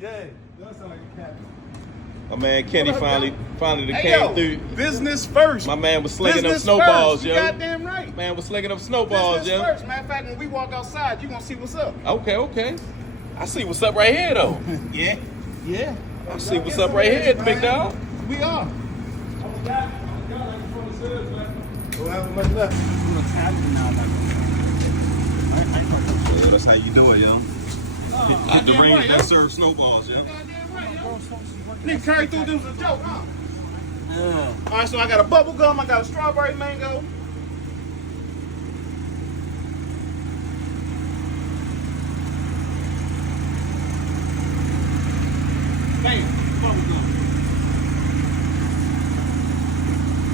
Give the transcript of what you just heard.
Yeah, does sound like a cat. My man Kenny finally Hey, came yo, through. business first. My man was slinging them Business snowballs, first. yo. You goddamn right. Man was slinging them snowballs, Business yo. first. Matter of fact, when we walk outside, you gonna see what's up. Okay. I see what's up right here, though. Yeah. I see what's up right here, big dog. We are. Don't have much left. Yeah, that's how you do it, yo. Get the rings that serve snowballs, yo. Nigga carry through this was a joke, huh? Yeah. All right, so I got a bubble gum, I got a strawberry mango,